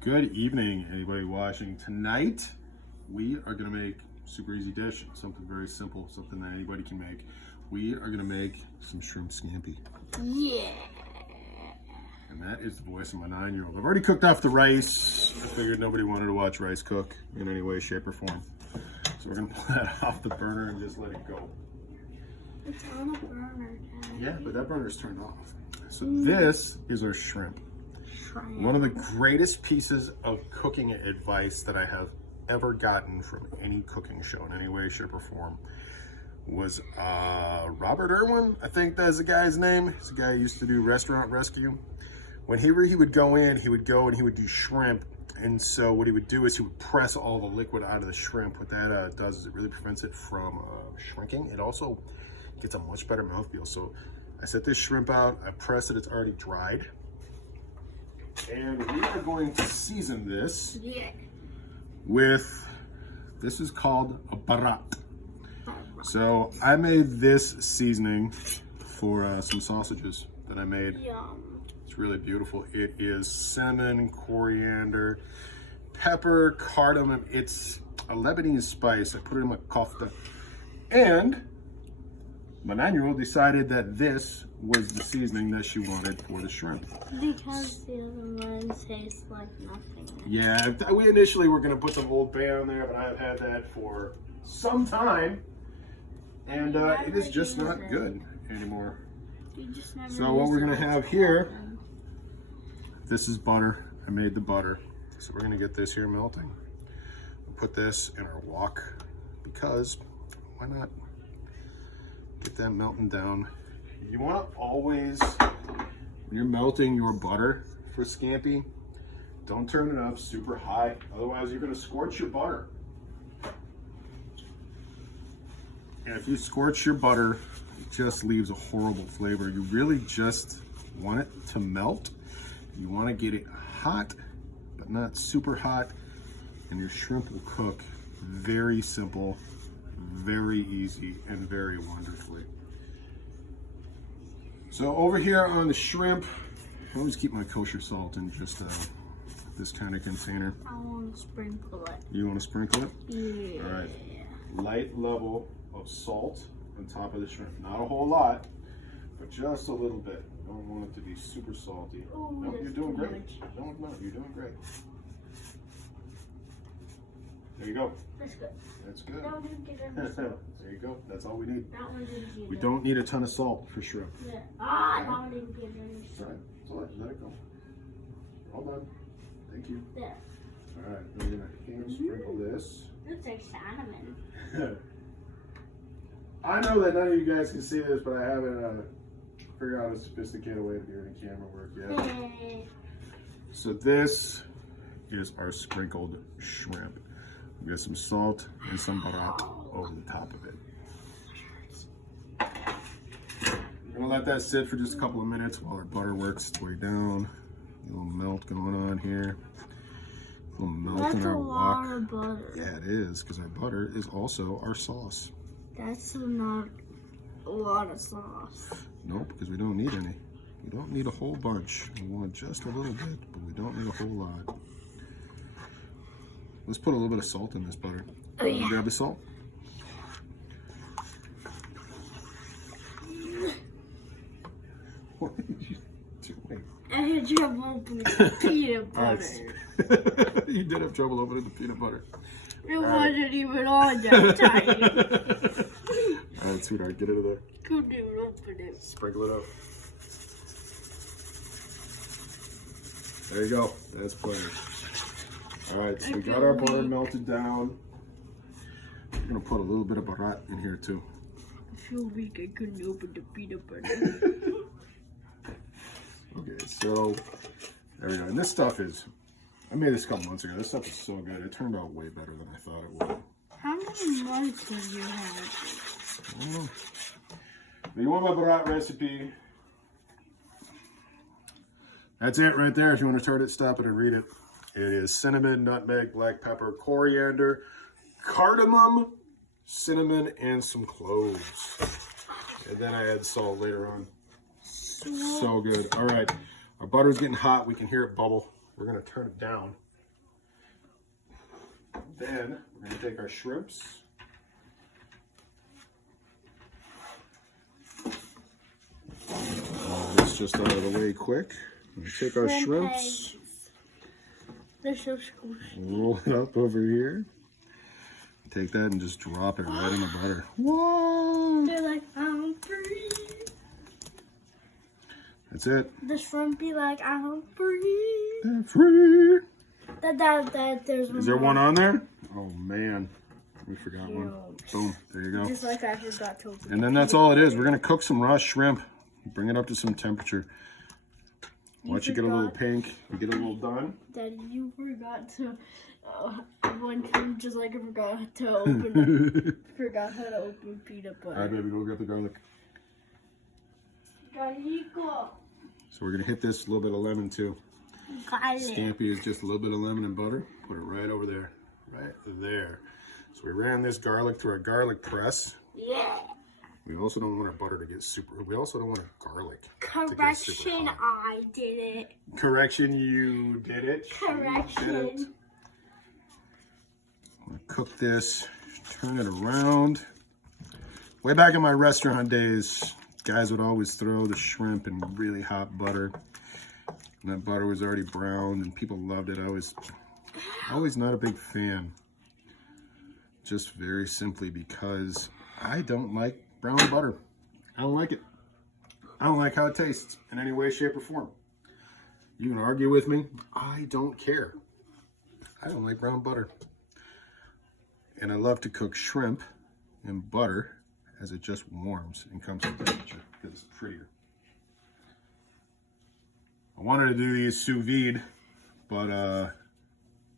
Good evening, anybody watching. Tonight, we are gonna make a super easy dish, something very simple, something that anybody can make. We are gonna make some shrimp scampi. Yeah. And that is the voice of my 9-year-old. I've already cooked off the rice. I figured nobody wanted to watch rice cook in any way, shape, or form. So we're gonna pull that off the burner and just let it go. It's on a burner, Dad. Yeah, but that burner's turned off. So this is our shrimp. One of the greatest pieces of cooking advice that I have ever gotten from any cooking show in any way, shape, or form was Robert Irwin. I think that's the guy's name. He's the guy who used to do Restaurant Rescue. When he would go in, he would do shrimp. And so what he would do is he would press all the liquid out of the shrimp. What that does is it really prevents it from shrinking. It also gets a much better mouthfeel. So I set this shrimp out, I press it, it's already dried. And we are going to season this with, this is called a barat. So I made this seasoning for some sausages that I made. Yum. It's really beautiful. It is cinnamon, coriander, pepper, cardamom. It's a Lebanese spice. I put it in my kofta. And my 9-year-old decided that this was the seasoning that she wanted for the shrimp. Because the other one tastes like nothing. Yeah, we initially were going to put some Old Bay on there, but I've had that for some time, and it is just not good anymore. So what we're going to have here, this is butter. I made the butter. So we're going to get this here melting. We'll put this in our wok because why not? Get that melting down. You want to always, when you're melting your butter for scampi, don't turn it up super high. Otherwise, you're going to scorch your butter. And if you scorch your butter, it just leaves a horrible flavor. You really just want it to melt. You want to get it hot, but not super hot. And your shrimp will cook very simple, very easy, and very wonderfully. So over here on the shrimp, I always keep my kosher salt in just this kind of container. I want to sprinkle it. You want to sprinkle it? Yeah. All right. Light level of salt on top of the shrimp. Not a whole lot, but just a little bit. You don't want it to be super salty. Oh, no, you're that's doing too great. much. No, you're doing great. There you go. That's good. That's good. That one didn't get any salt. There you go. That's all we need. That one didn't get We any. don't need a ton of salt for shrimp. Yeah. Ah, that one didn't get any All salt. right. So let it go. All done. Thank you. There. All right. We're gonna hand sprinkle this. Looks like cinnamon. I know that none of you guys can see this, but I haven't figured out a sophisticated way to do any camera work yet. Hey. So this is our sprinkled shrimp. We got some salt and some barat over the top of it. We're gonna let that sit for just a couple of minutes while our butter works its way down. A little melt going on here. A little melt in That's our a lot wok. of butter. Yeah, it is, because our butter is also our sauce. That's not a lot of sauce. Nope, because we don't need any. We don't need a whole bunch. We want just a little bit, but we don't need a whole lot. Let's put a little bit of salt in this butter. Oh, yeah. Grab the salt. What are you doing? I had trouble opening the peanut All butter. right. You did have trouble opening the peanut butter. It wasn't even on that time. All right, sweetheart, get it in there. Couldn't even open it. Sprinkle it up. There you go. That's plenty. All right, so we got our butter melted down. We're gonna put a little bit of barat in here too. I feel weak. I couldn't open the peanut butter. Okay, so there we go. And this stuff is, I made this a couple months ago. This stuff is so good. It turned out way better than I thought it would. How many months have you had? I don't know. But you want my barat recipe? That's it right there. If you want to turn it, stop it, and read it. It is cinnamon, nutmeg, black pepper, coriander, cardamom, cinnamon, and some cloves. And then I add salt later on. So good. All right. Our butter's getting hot. We can hear it bubble. We're going to turn it down. Then we're going to take our shrimps. This just out of the way quick. We take our shrimps. They're so squishy. Roll it up over here. Take that and just drop it right in the butter. Whoa! They're like, I'm free. That's it. The shrimp be like, I'm free. They're free. There's Is there one on there? Oh man, we forgot one. Huge. Boom, there you go. Just like I forgot to open. And then that's all it is. We're gonna cook some raw shrimp. Bring it up to some temperature. Watch it get a little pink. We get a little done. Daddy, you forgot to. One thing, just like I forgot to open. Forgot how to open peanut butter. All right, baby, go get the garlic. Garlico. So we're gonna hit this a little bit of lemon too. Garlic. Scampi is just a little bit of lemon and butter. Put it right over there, right there. So we ran this garlic through our garlic press. Yeah. We also don't want our butter to get super. We also don't want our garlic to get super Correction, hot. I did it. Correction, you did it. Correction. You did it. I'm gonna cook this. Turn it around. Way back in my restaurant days, guys would always throw the shrimp in really hot butter. And that butter was already browned and people loved it. I was always not a big fan. Just very simply because I don't like brown butter. I don't like it. I don't like how it tastes in any way, shape, or form. You can argue with me. I don't care. I don't like brown butter. And I love to cook shrimp in butter as it just warms and comes to temperature because it's prettier. I wanted to do these sous vide, but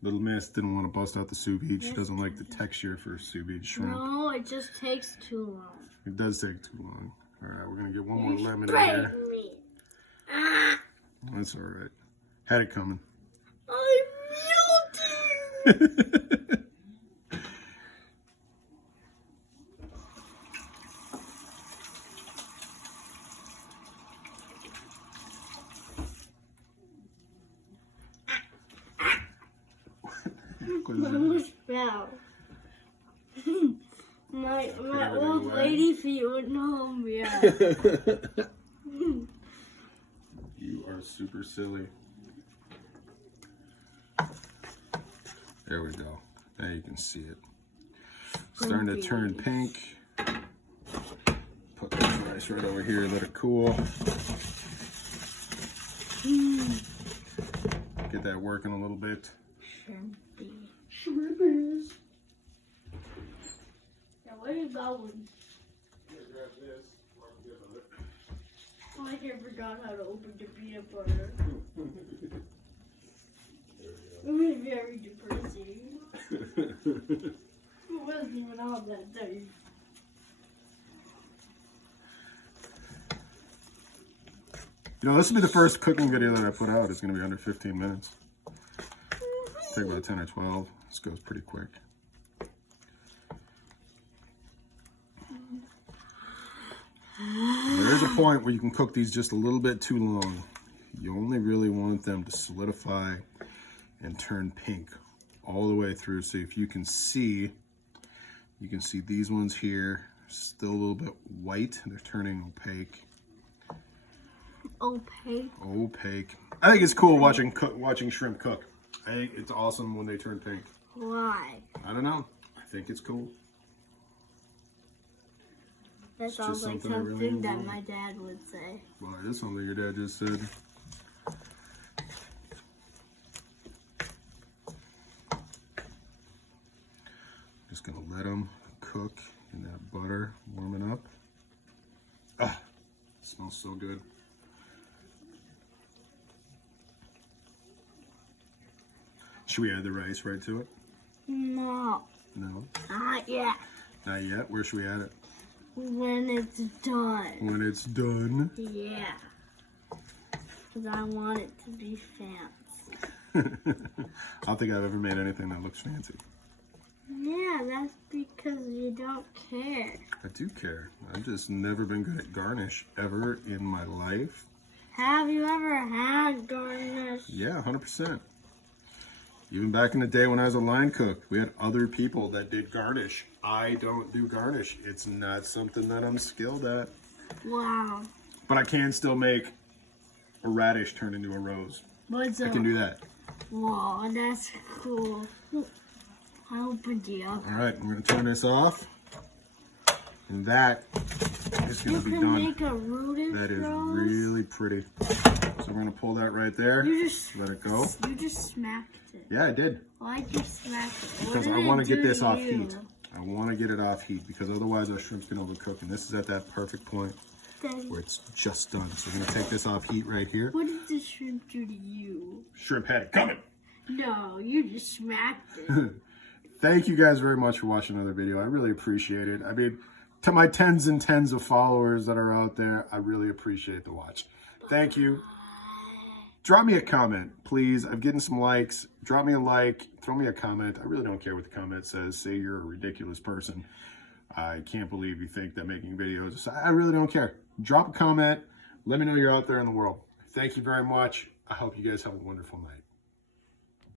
little miss didn't want to bust out the sous vide. She doesn't like the texture for sous vide shrimp. No, it just takes too long. It does take too long. All right, we're gonna get one more lemon in Sprayed there. me. That's all right. Had it coming. I'm melting. Almost fell. my old lady feet wouldn't hold me up. You are super silly. There we go. Now you can see it. Starting to turn pink. Put the rice right over here, let it cool. Get that working a little bit. Shrimpies. Now where are you going? Oh, I forgot how to open the peanut butter. It was very depressing. It wasn't even all that day. You know, this will be the first cooking video that I put out. It's going to be under 15 minutes. Take about 10 or 12. This goes pretty quick. There's a point where you can cook these just a little bit too long. You only really want them to solidify and turn pink all the way through. So if you can see these ones here, still a little bit white. They're turning opaque. Opaque. Opaque. I think it's cool watching shrimp cook. I think it's awesome when they turn pink. Why? I don't know. I think it's cool. That sounds like something I really something that enjoy. my dad would say. Well, it is something your dad just said. Just gonna let them cook in that butter, warming up. Ah, it smells so good. Should we add the rice right to it? No, No, not yet. not yet. Where should we add it? When it's done. When it's done. Yeah. Because I want it to be fancy. I don't think I've ever made anything that looks fancy. Yeah, that's because you don't care. I do care. I've just never been good at garnish ever in my life. Have you ever had garnish? Yeah, 100%. Even back in the day when I was a line cook, we had other people that did garnish. I don't do garnish. It's not something that I'm skilled at. Wow. But I can still make a radish turn into a rose. What's I can do that. Wow, that's cool. I opened it up. All right, I'm going to turn this off. And that is going to be You can done. make a rooted That is rose. really pretty. So we're going to pull that right there. You just Let it go. You just smacked it. Yeah, I did. Why'd you smack it? What Because did I it want to get do this to off you? heat. I want to get it off heat because otherwise our shrimp's going to overcook. And this is at that perfect point Daddy, where it's just done. So we're going to take this off heat right here. what did the shrimp do to you? Shrimp head coming. No, you just smacked it. Thank you guys very much for watching another video. I really appreciate it. I mean, to my tens and tens of followers that are out there, I really appreciate the watch. Thank you. Drop me a comment, please. I'm getting some likes. Drop me a like. Throw me a comment. I really don't care what the comment says. Say you're a ridiculous person. I can't believe you think that making videos. I really don't care. Drop a comment. Let me know you're out there in the world. Thank you very much. I hope you guys have a wonderful night.